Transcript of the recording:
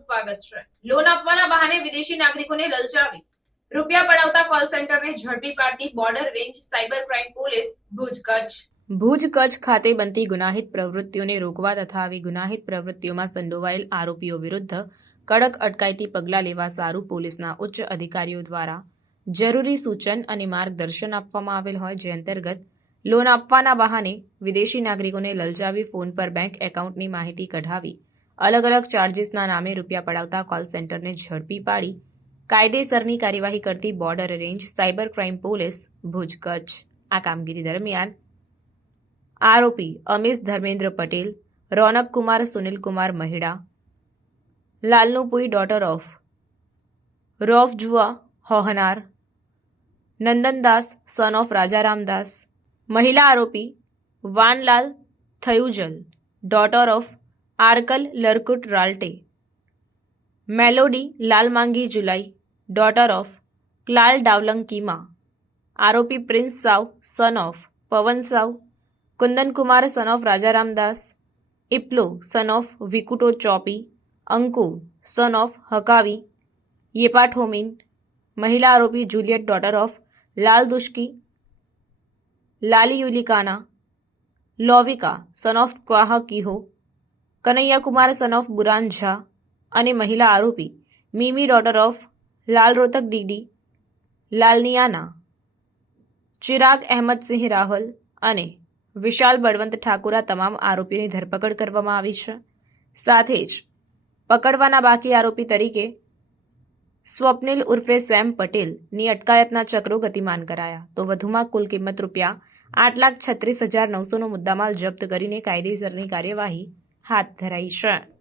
આપનું સ્વાગત છે। લોન આપવાના બહાને વિદેશી નાગરિકોને લલચાવી રૂપિયા પડાવતા કોલ સેન્ટરને ઝડપી પાડતી border range cyber crime police Bhuj Kutch ખાતે બનતી ગુનાહિત પ્રવૃત્તિઓને રોકવા તથા આવી ગુનાહિત પ્રવૃત્તિઓમાં સંડોવાયેલ આરોપીઓ વિરુદ્ધ કડક અટકાયતી પગલાં લેવા સારું પોલીસના ઉચ્ચ અધિકારીઓ દ્વારા જરૂરી સૂચન અને માર્ગદર્શન આપવામાં આવેલ હોય, જે અંતર્ગત લોન આપવાના બહાને વિદેશી નાગરિકોને લલચાવી ફોન પર બેંક એકાઉન્ટની માહિતી કઢાવી અલગ અલગ ચાર્જીસના નામે રૂપિયા પડાવતા કોલ સેન્ટરને ઝડપી પાડી કાયદેસરની કાર્યવાહી કરતી border range cyber crime police Bhuj Kutch. આ કામગીરી દરમિયાન આરોપી અમીશ ધર્મેન્દ્ર પટેલ, રોનક કુમાર સુનિલ કુમાર મહિડા, લાલનુપુઈ ડોટર ઓફ રોફ જુઆ હોહનાર, નંદનદાસ સન ઓફ રાજારામદાસ, મહિલા આરોપી વાનલાલ થયુજલ ડોટર ઓફ આરકલ લરકુટ રાલ્ટે, મેલોડી લાલમાંગી જુલાઈ ડોટર ઓફ ક્લાલ ડાવલંગ કીમા, આરોપી પ્રિન્સ સાવ સન ઓફ પવન સાવ, કુંદન કુમાર સન ઓફ રાજારામદાસ, ઇપ્લો સન ઓફ વિકુટો ચોપી, અંકુ સન ઓફ હકાવી, યેપાઠોમીન, મહિલા આરોપી જુલિયટ ડોટર ઓફ લાલ દુષ્કી, લાલીયુલિકાના, લોવિકા સન ઓફ ક્વાહા કીહો, કનૈયા કુમાર સન ઓફ બુરાન ઝા અને મહિલા આરોપી મીમી ડોટર ઓફ લાલ રોતક ડીડી, લાલનિયાના, ચિરાગ અહેમદસિંહ રાહુલ અને વિશાલ બળવંત ઠાકુરા તમામ આરોપીઓની ધરપકડ કરવામાં આવી છે। સાથે જ પકડવાના બાકી આરોપી તરીકે સ્વપ્નિલ ઉર્ફે સેમ પટેલની અટકાયતના ચક્રો ગતિમાન કરાયા, તો વધુમાં કુલ કિંમત ₹8,36,900નો મુદ્દામાલ જપ્ત કરીને કાયદેસરની કાર્યવાહી હાથ ધરાઈ છે।